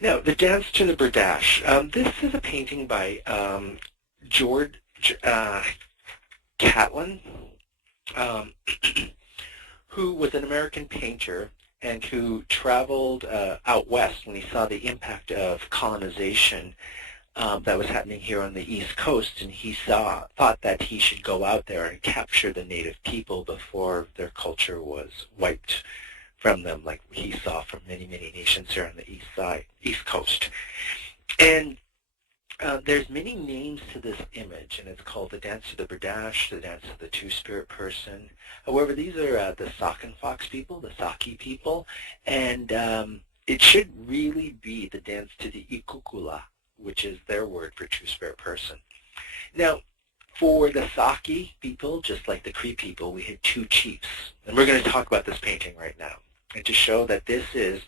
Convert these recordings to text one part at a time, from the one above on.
Now, the Dance to the Berdache. This is a painting by George Catlin, um, who was an American painter and who traveled out west when he saw the impact of colonization that was happening here on the East Coast, and he thought that he should go out there and capture the native people before their culture was wiped from them, like he saw from many, many nations here on the East Coast. And there's many names to this image, and it's called the Dance to the Berdache, the Dance of the Two-Spirit Person. However, these are the Sauk and Fox people, the Saki people, and it should really be the Dance to the Ikukula, which is their word for Two-Spirit Person. Now, for the Saki people, just like the Cree people, we had two chiefs, and we're going to talk about this painting right now, and to show that this is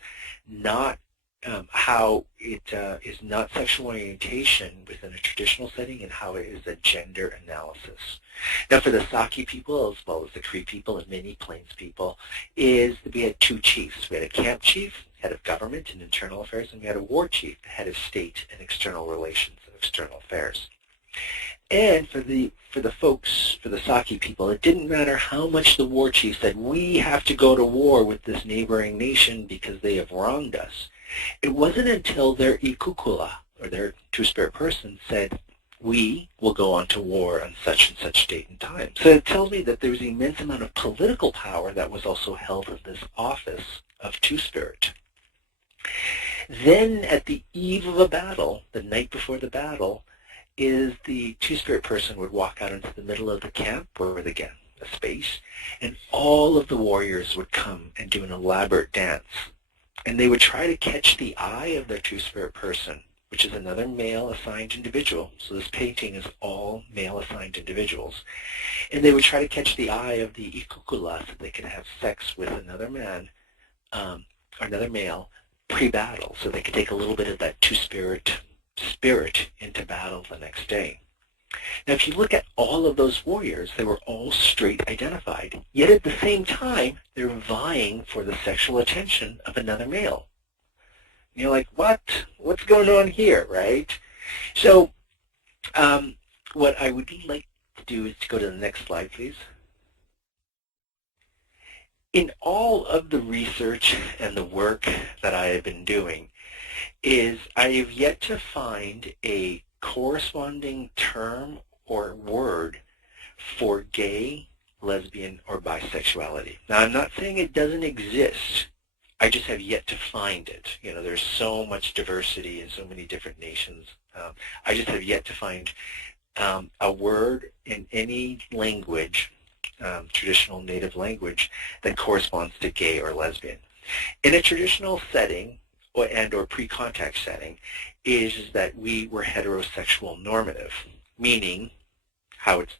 not how it is not sexual orientation within a traditional setting and how it is a gender analysis. Now for the Saki people as well as the Cree people and many Plains people is we had two chiefs. We had a camp chief, head of government and internal affairs, and we had a war chief, the head of state and external relations and external affairs. And for the folks, for the Saki people, it didn't matter how much the war chief said, we have to go to war with this neighboring nation because they have wronged us. It wasn't until their Ikukula, or their Two-Spirit Person, said, we will go on to war on such and such date and time. So it tells me that there was an immense amount of political power that was also held in this office of Two-Spirit. Then at the eve of a battle, the night before the battle, is the Two-Spirit Person would walk out into the middle of the camp, or again, a space, and all of the warriors would come and do an elaborate dance. And they would try to catch the eye of their Two-Spirit Person, which is another male-assigned individual. So this painting is all male-assigned individuals. And they would try to catch the eye of the Ikukula so they could have sex with another man, or another male, pre-battle, so they could take a little bit of that Two-Spirit spirit into battle the next day. Now, if you look at all of those warriors, they were all straight identified. Yet at the same time, they're vying for the sexual attention of another male. And you're like, what? What's going on here, right? So what I would like to do is to go to the next slide, please. In all of the research and the work that I have been doing, I have yet to find a corresponding term or word for gay, lesbian, or bisexuality. Now, I'm not saying it doesn't exist. I just have yet to find it. You know, there's so much diversity in so many different nations. I just have yet to find a word in any language, traditional native language, that corresponds to gay or lesbian. In a traditional setting, or pre-contact setting, is that we were heterosexual normative, meaning how it's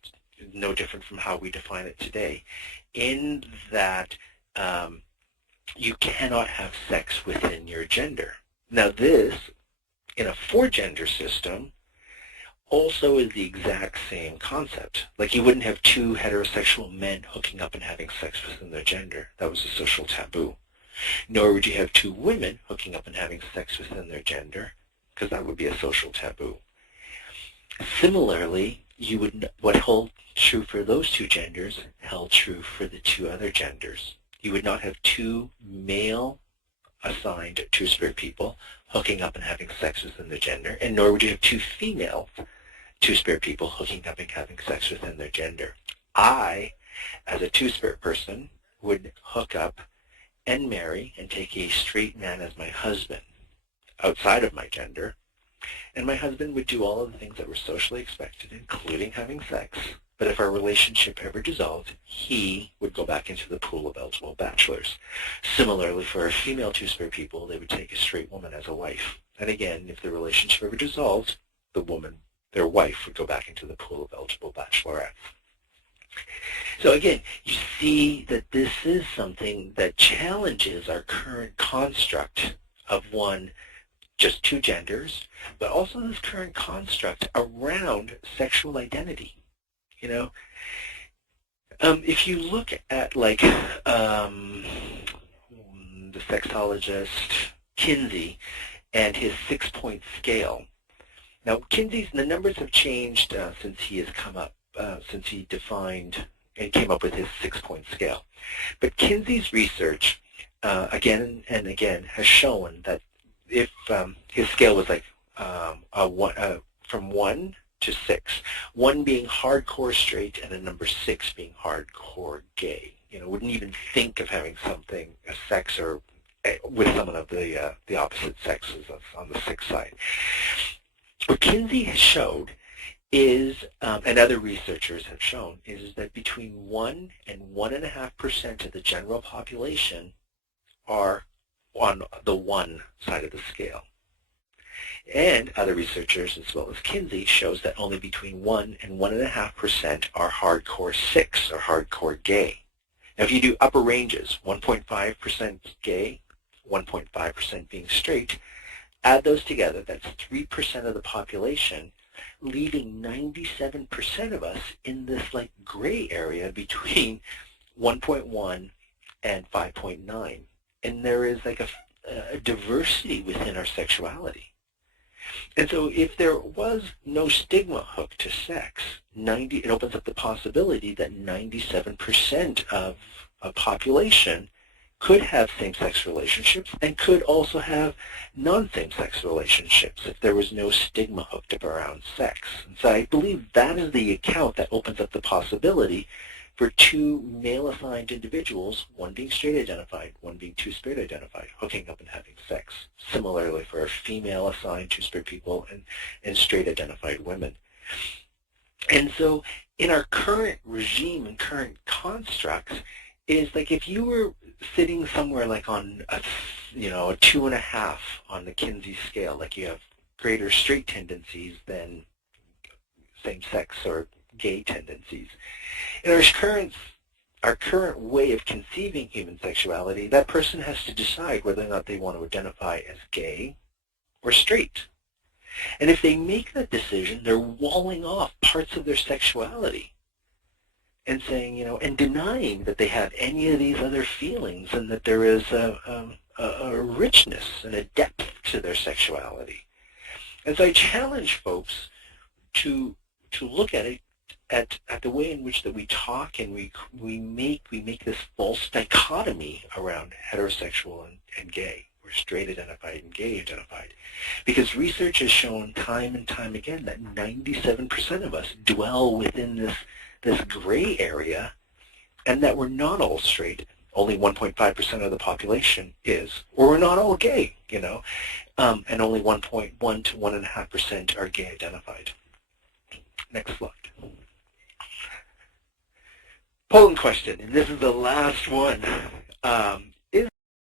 no different from how we define it today, in that you cannot have sex within your gender. Now this, in a four-gender system, also is the exact same concept. Like you wouldn't have two heterosexual men hooking up and having sex within their gender. That was a social taboo. Nor would you have two women hooking up and having sex within their gender, because that would be a social taboo. Similarly, what held true for those two genders held true for the two other genders. You would not have two male-assigned Two-Spirit people hooking up and having sex within their gender, and nor would you have two female Two-Spirit people hooking up and having sex within their gender. I, as a Two-Spirit person, would hook up and marry and take a straight man as my husband outside of my gender, and my husband would do all of the things that were socially expected, including having sex, but if our relationship ever dissolved, he would go back into the pool of eligible bachelors. Similarly, for our female Two-Spirit people, they would take a straight woman as a wife, and again, if the relationship ever dissolved, the woman, their wife, would go back into the pool of eligible bachelorettes. So again, you see that this is something that challenges our current construct of one, just two genders, but also this current construct around sexual identity. You know, if you look at like the sexologist Kinsey, and his 6-point scale. Now, Kinsey's, the numbers have changed since he has come up, since he defined and came up with his 6-point scale. But Kinsey's research, again and again, has shown that if his scale was like from 1 to 6, 1 being hardcore straight and a number 6 being hardcore gay. Wouldn't even think of having something, a sex, or with someone of the opposite sexes on the 6 side. What Kinsey has showed is, and other researchers have shown, is that between 1 and 1.5% of the general population are on the 1 side of the scale. And other researchers, as well as Kinsey, shows that only between 1 and 1.5% are hardcore 6 or hardcore gay. Now, if you do upper ranges, 1.5% gay, 1.5% being straight, add those together, that's 3% of the population, leaving 97% of us in this like gray area between 1.1 and 5.9. And there is like a diversity within our sexuality. And so if there was no stigma hooked to sex, it opens up the possibility that 97% of a population could have same-sex relationships and could also have non-same-sex relationships if there was no stigma hooked up around sex. And so I believe that is the account that opens up the possibility for 2 male-assigned individuals, one being straight-identified, one being two-spirit-identified, hooking up and having sex. Similarly for female-assigned two-spirit people and straight-identified women. And so in our current regime and current constructs, is like if you were sitting somewhere like on a 2.5 on the Kinsey scale, like you have greater straight tendencies than same-sex or gay tendencies. In our current way of conceiving human sexuality, that person has to decide whether or not they want to identify as gay or straight. And if they make that decision, they're walling off parts of their sexuality and saying, and denying that they have any of these other feelings and that there is a richness and a depth to their sexuality. And so I challenge folks to look at it at the way in which that we talk and we make this false dichotomy around heterosexual and gay, or straight identified and gay identified. Because research has shown time and time again that 97% of us dwell within this gray area, and that we're not all straight. Only 1.5% of the population is, or we're not all gay, and only 1.1 to 1.5% are gay identified. Next slide. Polling question, and this is the last one.